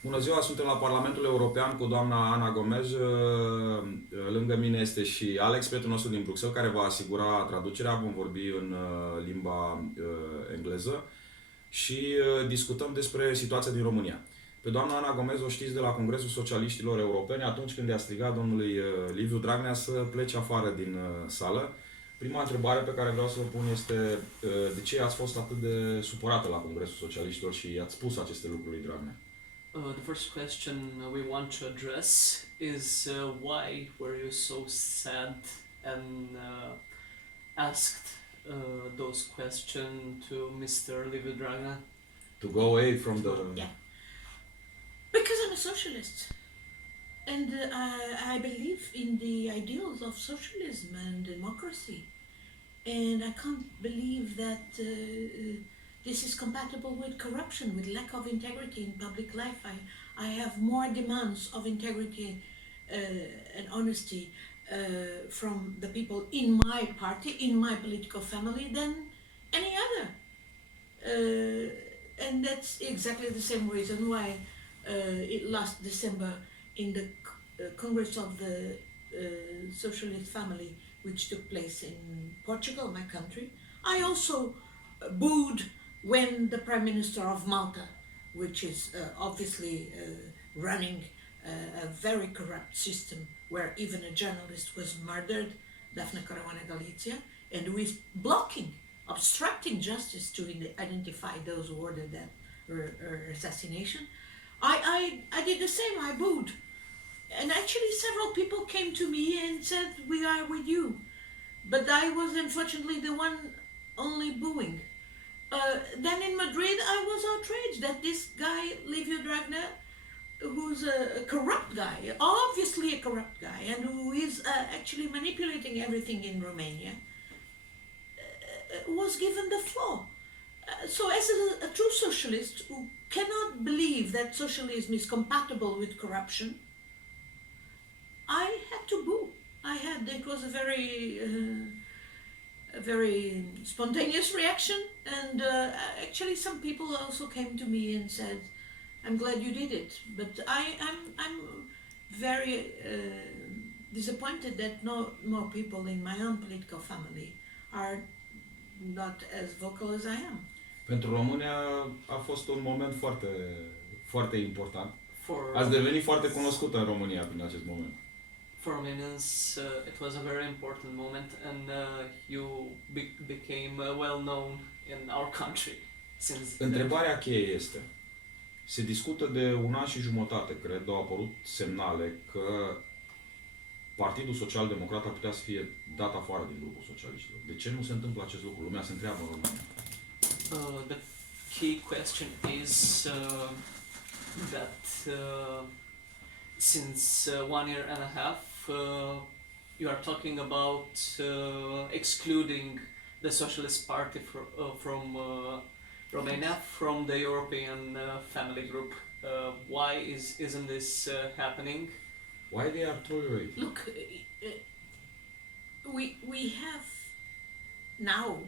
Bună ziua, suntem la Parlamentul European cu doamna Ana Gomes. Lângă mine este și Alex, prietenul nostru din Bruxelles, care va asigura traducerea. Vom vorbi în limba engleză și discutăm despre situația din România. Pe doamna Ana Gomes o știți de la Congresul Socialiștilor Europeni, atunci când i-a strigat domnului Liviu Dragnea să plece afară din sală. Prima întrebare pe care vreau să vă pun este de ce ați fost atât de supărată la Congresul Socialiștilor și i-ați spus aceste lucruri lui Dragnea? The first question we want to address is why were you so sad and asked those questions to Mr. Liviu Dragnea? To go away from the... Yeah. Because I'm a socialist. And I believe in the ideals of socialism and democracy. And I can't believe that this is compatible with corruption, with lack of integrity in public life. I have more demands of integrity and honesty from the people in my party, in my political family, than any other. And that's exactly the same reason why last December in the Congress of the Socialist Family, which took place in Portugal, my country, I also booed when the Prime Minister of Malta, which is obviously running a very corrupt system where even a journalist was murdered, Daphne Caruana Galizia, and who is blocking, obstructing justice to identify those who ordered that assassination. I did the same, I booed. And actually several people came to me and said, we are with you. But I was unfortunately the one only booing. Then in Madrid, I was outraged that this guy, Liviu Dragnea, who's a corrupt guy, obviously a corrupt guy, and who is actually manipulating everything in Romania, was given the floor. So as a true socialist who cannot believe that socialism is compatible with corruption, I had to boo. It was a very spontaneous reaction, and actually some people also came to me and said, I'm glad you did it, but I'm very disappointed that no more people in my own political family are not as vocal as I am. Pentru România a fost un moment foarte, foarte important. For Ați devenit foarte cunoscută în România prin acest moment. For Romanians, it was a very important moment, and you became well known in our country since. Întrebarea cheie este, se discută de un an și jumătate, cred, au apărut semnale că Partidul Social-Democrat ar putea să fie dat afară din grupul socialiștilor. De ce nu se întâmplă acest lucru? Lumea se întreabă în România. The key question is that since 1 year and a half you are talking about excluding the Socialist Party from Romania from the European family group. Why isn't this happening? Why they are tolerating? Look, we have now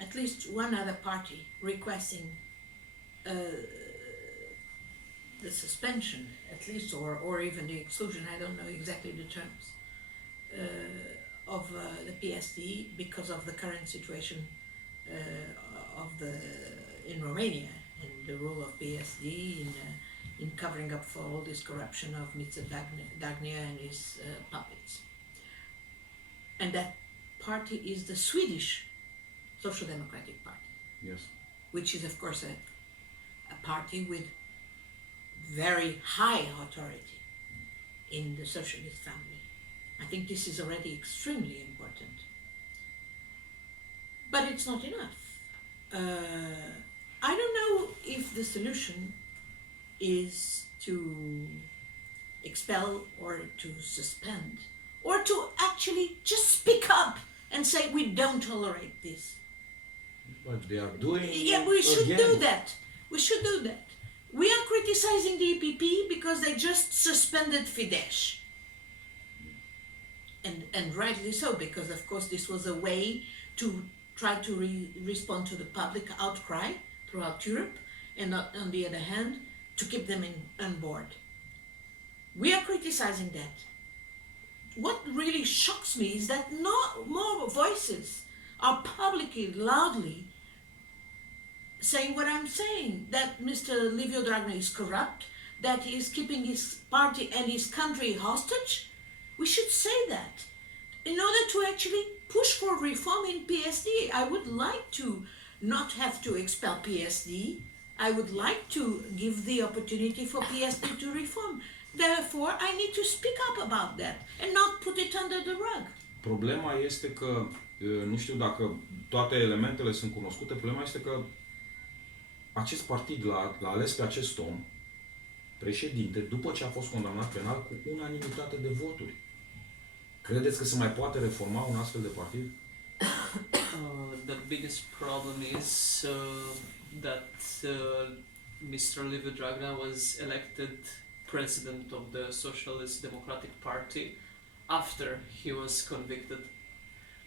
at least one other party requesting the suspension, at least, or even the exclusion, I don't know exactly the terms, of the PSD because of the current situation in Romania and the role of PSD in covering up for all this corruption of Mr. Dragnea and his puppets. And that party is the Swedish Social Democratic Party. Yes. Which is of course a party with very high authority in the socialist family. I think this is already extremely important. But it's not enough. I don't know if the solution is to expel or to suspend or to actually just speak up and say we don't tolerate this. But they are doing Yeah, we should again. do that. We should do that. We are criticizing the EPP because they just suspended Fidesz. And rightly so, because of course this was a way to try to respond to the public outcry throughout Europe, and on the other hand, to keep them on board. We are criticizing that. What really shocks me is that no more voices are publicly, loudly saying what I'm saying, that Mr. Livio Dragnea is corrupt, that he is keeping his party and his country hostage. We should say that in order to actually push for reform in PSD. I would like to not have to expel PSD. I would like to give the opportunity for PSD to reform. Therefore, I need to speak up about that and not put it under the rug. Problema este că, nu știu dacă toate elementele sunt cunoscute, problema este că acest partid l-a ales pe acest om președinte după ce a fost condamnat penal cu unanimitate de voturi. Credeți că se mai poate reforma un astfel de partid? The biggest problem is that Mr. Livio Dragnea was elected president of the Socialist Democratic Party after he was convicted.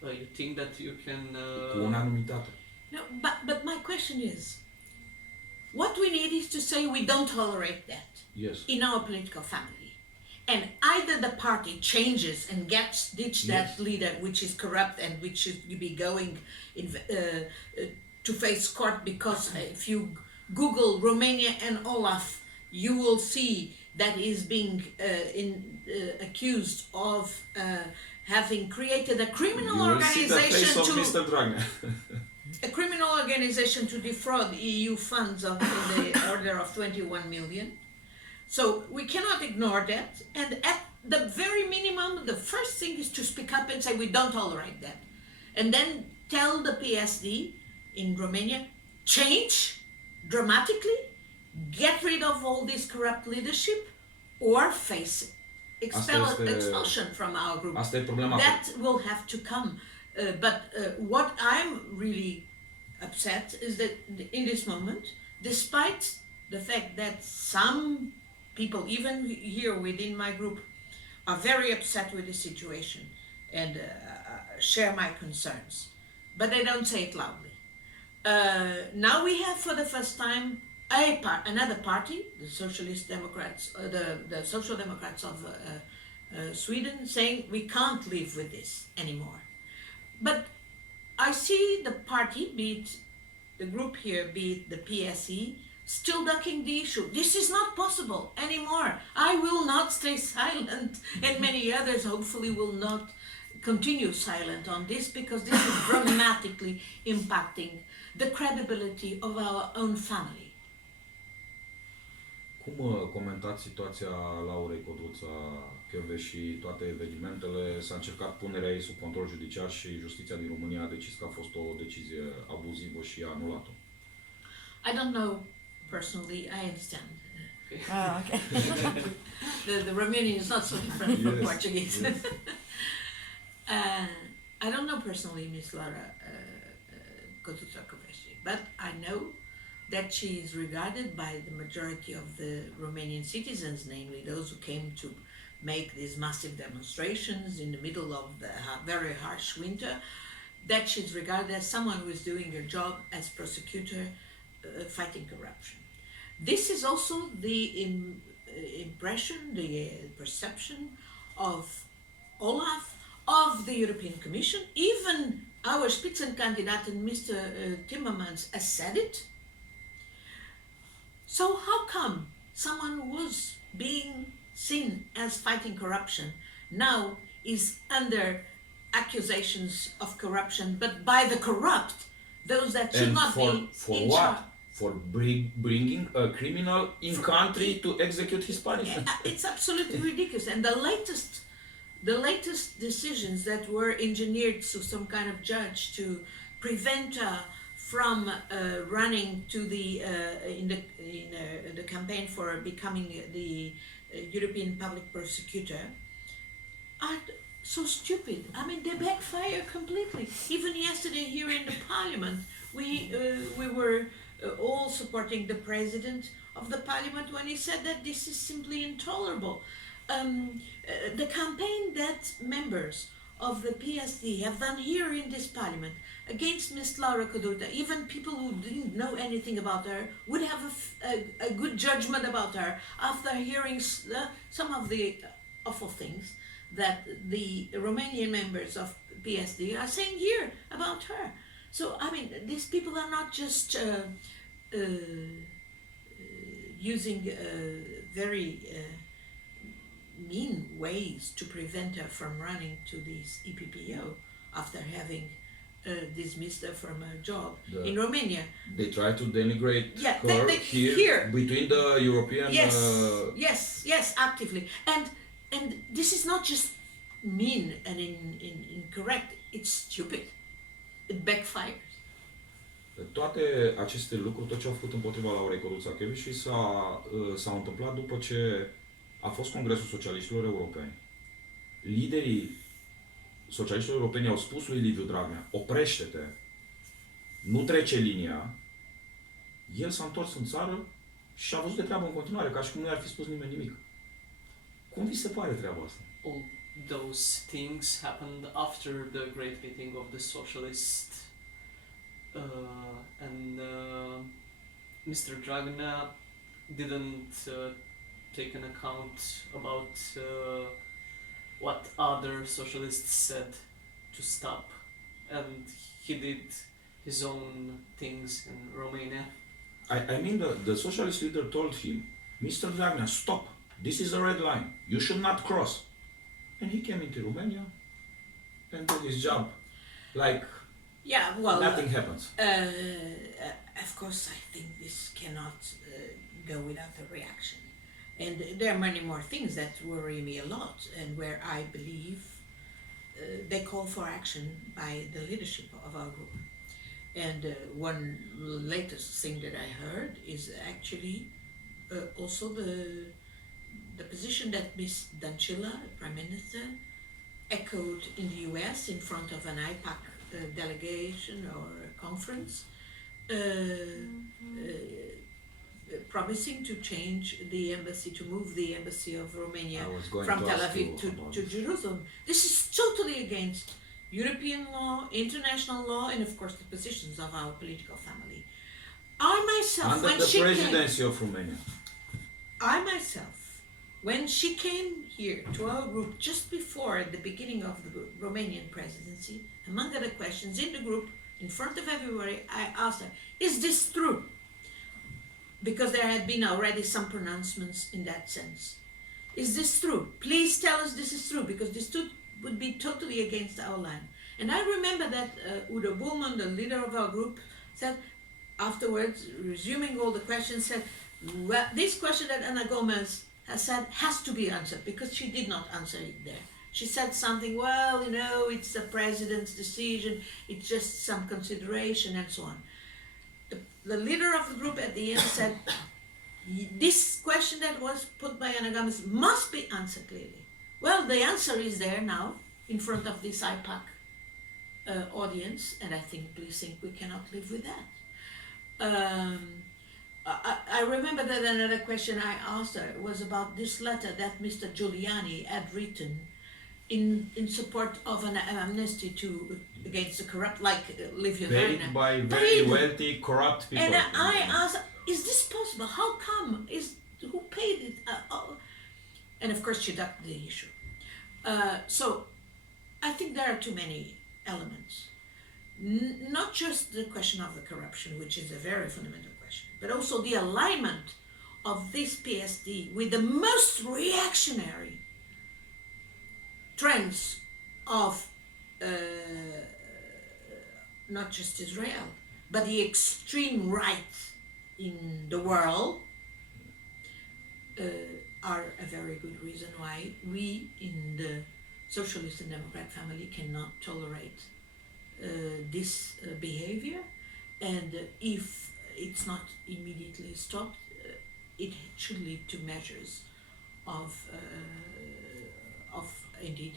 You think that you can... Cu unanimitate. No, but my question is, what we need is to say we don't tolerate that in our political family. And either the party changes and gets ditch that leader which is corrupt and which should be going to face court, because if you Google Romania and Olaf, you will see that he is being accused of having created a criminal organization a criminal organization to defraud EU funds in the order of 21 million. So we cannot ignore that, and at the very minimum, the first thing is to speak up and say we don't tolerate that. And then tell the PSD in Romania, change dramatically, get rid of all this corrupt leadership, or face it. Expulsion from our group. That will have to come. But what I'm really upset is that in this moment, despite the fact that some people, even here within my group, are very upset with the situation and share my concerns, but they don't say it loudly. Now we have, for the first time, another party, the Socialist Democrats, the Social Democrats of Sweden, saying we can't live with this anymore. But I see the party, be it the group here, be it the PSE, still ducking the issue. This is not possible anymore. I will not stay silent, and many others hopefully will not continue silent on this, because this is dramatically impacting the credibility of our own family. Cum comentați situația Laurei Codruța Kövesi și toate evenimentele? S-a încercat punerea ei sub control judiciar și justiția din România a decis că a fost o decizie abuzivă și a anulat-o. I don't know personally, I understand. Okay. The Romanian is not so different from Portuguese. Yes. I don't know personally Miss Laura Codruța Kövesi, but I know that she is regarded by the majority of the Romanian citizens, namely those who came to make these massive demonstrations in the middle of the very harsh winter, that she's regarded as someone who is doing her job as prosecutor fighting corruption. This is also the impression, the perception of Olaf, of the European Commission. Even our Spitzenkandidat, Mr. Timmermans, has said it. So how come someone who was being seen as fighting corruption now is under accusations of corruption, but by the corrupt, those that should not be in charge? For bringing a criminal in country to execute his punishment. It's absolutely ridiculous. And the latest decisions that were engineered to some kind of judge to prevent from running to the in the campaign for becoming the European public prosecutor are so stupid. I mean, they backfire completely. Even yesterday here in the Parliament, we were all supporting the president of the Parliament when he said that this is simply intolerable. The campaign that members of the PSD have done here in this parliament against Miss Laura Codruta, even people who didn't know anything about her would have a good judgment about her after hearing some of the awful things that the Romanian members of PSD are saying here about her. So, I mean, these people are not just using very mean ways to prevent her from running to this EPPO after having dismissed her from her job in Romania. They try to denigrate Yeah, her here between the European... Yes, actively. And this is not just mean and incorrect, it's stupid. It backfires. Toate aceste lucruri, tot ce au făcut împotriva Laurei Codruța-Kövesi s-au întâmplat după ce a fost Congresul Socialiștilor Europeni. Liderii socialiștilor europeni au spus lui Liviu Dragnea: oprește-te, nu trece linia. El s-a întors în țară și a văzut de treabă în continuare, ca și cum nu i-ar fi spus nimeni nimic. Cum vi se pare treaba asta? All those things happened after the great meeting of the socialist, and Mr. Dragnea didn't take an account about what other socialists said to stop, and he did his own things in Romania. I mean, the socialist leader told him, Mr. Dragnea, stop, this is a red line, you should not cross. And he came into Romania and did his job like nothing happens. Of course, I think this cannot go without a reaction. And there are many more things that worry me a lot, and where I believe they call for action by the leadership of our group. And one latest thing that I heard is actually also the position that Ms. Dăncilă, Prime Minister, echoed in the US in front of an IPAC delegation or conference, promising to change the embassy, to move the embassy of Romania from Tel Aviv to Jerusalem. This is totally against European law, international law, and of course the positions of our political family. I myself, under the presidency of Romania. When she came here to our group just before the beginning of the Romanian presidency, among other questions in the group, in front of everybody, I asked her, is this true? Because there had been already some pronouncements in that sense. Is this true? Please tell us this is true, because this would be totally against our line. And I remember that Udo Bullmann, the leader of our group, said afterwards, resuming all the questions, said, well, this question that Ana Gomes has said has to be answered, because she did not answer it there. She said something, well, you know, it's the president's decision, it's just some consideration and so on. The leader of the group at the end said, this question that was put by Ana Gomes must be answered clearly. Well, the answer is there now, in front of this IPAC audience, and I think, please think we cannot live with that. I remember that another question I asked her was about this letter that Mr. Giuliani had written in support of an amnesty against the corrupt, like Livia Paid Dragnea. by very wealthy, corrupt people. And I asked, is this possible? How come? Who paid it? And of course she ducked the issue. So I think there are too many elements. Not just the question of the corruption, which is a very fundamental question, but also the alignment of this PSD with the most reactionary trends of not just Israel, but the extreme right in the world are a very good reason why we in the Socialist and Democrat family cannot tolerate this behavior, and if it's not immediately stopped, it should lead to measures of indeed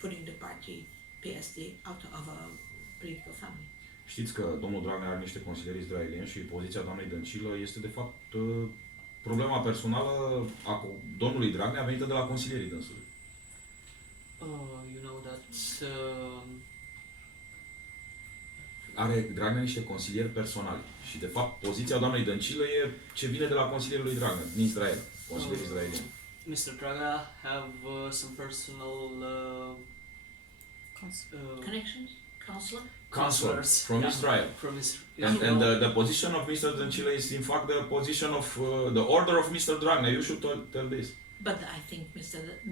putting the party PSD out of our political family. Știți că domnul Dragnea are niște consilieri izraelieni și poziția doamnei Dăncilă este de fapt problema personală a domnului Dragnea venită de la consilierii dânsului. You know that Are Dragnea niște consilieri personali. Și, de fapt, poziția doamnei Dăncilă e ce vine de la consilierul lui Dragnea, din Israel, consilier israelieni. Mr. Dragnea have some personal Connections? Counselor? Counselors from Israel. From Israel. And the position of Mr. Dăncilă is, in fact, the position of the order of Mr. Dragnea. You should tell this. But I think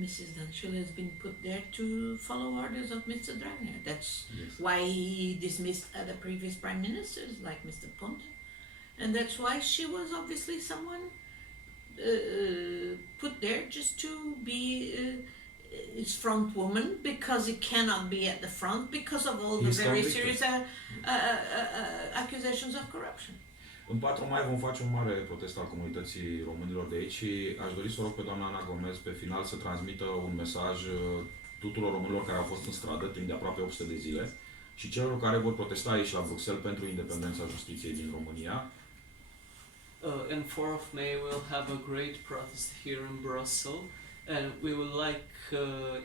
Mrs. Dăncilă has been put there to follow orders of Mr. Dragnea. That's why he dismissed other previous prime ministers like Mr. Ponta. And that's why she was obviously someone put there just to be his front woman, because he cannot be at the front because of all the very serious accusations of corruption. În 4 mai vom face un mare protest al comunității românilor de aici și aș dori să o rog pe doamna Ana Gomes pe final să transmită un mesaj tuturor românilor care au fost în stradă timp de aproape 800 de zile și celor care vor protesta aici la Bruxelles pentru independența justiției din România. On 4 of May we'll have a great protest here in Brussels, and we would like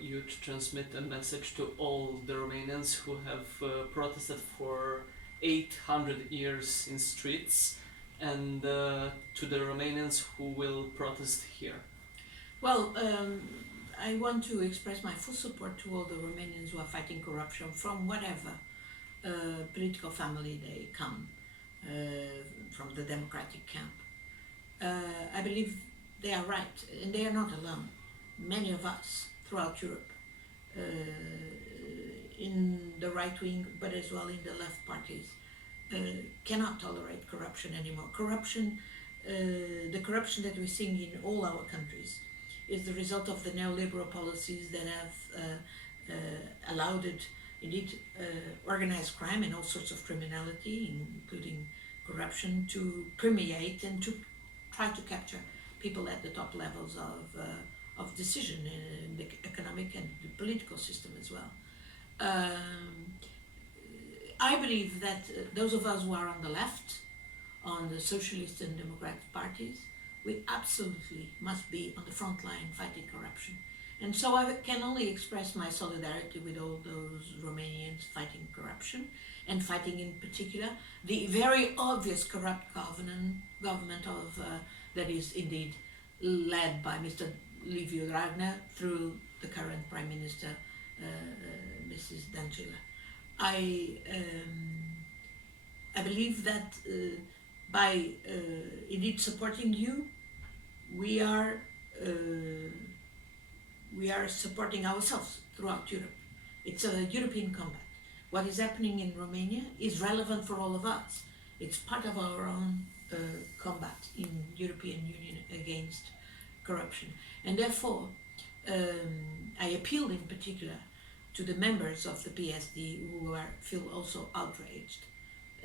you to transmit a message to all the Romanians who have protested for 800 years in streets, and to the Romanians who will protest here. Well, I want to express my full support to all the Romanians who are fighting corruption from whatever political family they come, from the democratic camp. I believe they are right, and they are not alone. Many of us throughout Europe, in the right wing, but as well in the left parties, cannot tolerate corruption anymore. The corruption that we're seeing in all our countries is the result of the neoliberal policies that have allowed it, indeed, organized crime and all sorts of criminality, including corruption, to permeate and to try to capture people at the top levels of decision in the economic and the political system as well. I believe that those of us who are on the left, on the socialist and democratic parties, we absolutely must be on the front line fighting corruption. And so I can only express my solidarity with all those Romanians fighting corruption, and fighting in particular the very obvious corrupt government of that is indeed led by Mr. Liviu Dragnea through the current Prime Minister, Mrs. Dăncilă. I believe that by indeed supporting you, we are supporting ourselves throughout Europe. It's a European combat. What is happening in Romania is relevant for all of us. It's part of our own combat in European Union against corruption. And therefore, I appeal in particular to the members of the PSD who feel also outraged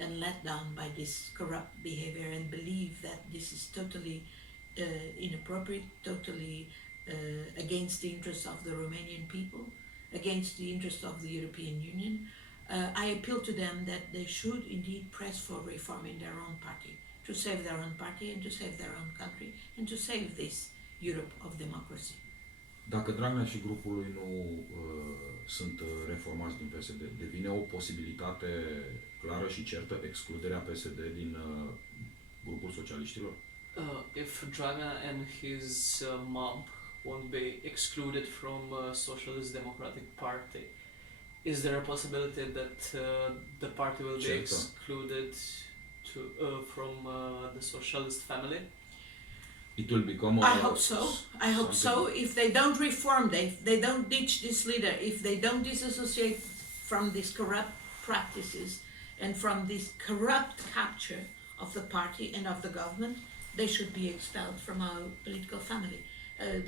and let down by this corrupt behavior and believe that this is totally inappropriate, totally against the interests of the Romanian people, against the interests of the European Union. I appeal to them that they should indeed press for reform in their own party, to save their own party and to save their own country and to save this Europe of democracy. Dacă Dragnea și grupul lui nu sunt reformați din PSD, devine o posibilitate clară și certă excluderea PSD din Grupul Socialiștilor? If Dragnea and his mob won't be excluded from Socialist Democratic Party, is there a possibility that the party will be excluded from the socialist family? It will become I hope so. I hope so. If they don't reform, if they don't ditch this leader, if they don't disassociate from these corrupt practices and from this corrupt capture of the party and of the government, they should be expelled from our political family.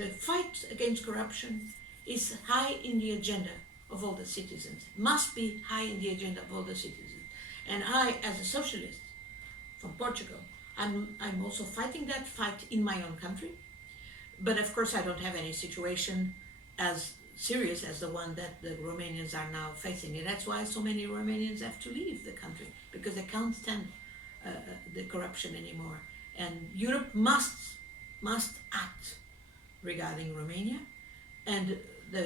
The fight against corruption is high in the agenda of all the citizens. Must be high in the agenda of all the citizens. And I, as a socialist from Portugal, I'm also fighting that fight in my own country. But of course I don't have any situation as serious as the one that the Romanians are now facing. And that's why so many Romanians have to leave the country, because they can't stand the corruption anymore. And Europe must must act regarding Romania, and the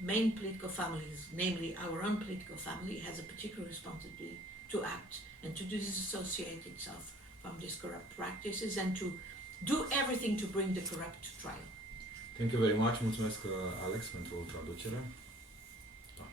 main political families, namely our own political family, has a particular responsibility to act and to disassociate itself from these corrupt practices and to do everything to bring the corrupt to trial. Thank you very much. Mulțumesc, Alex, pentru traducere. Da,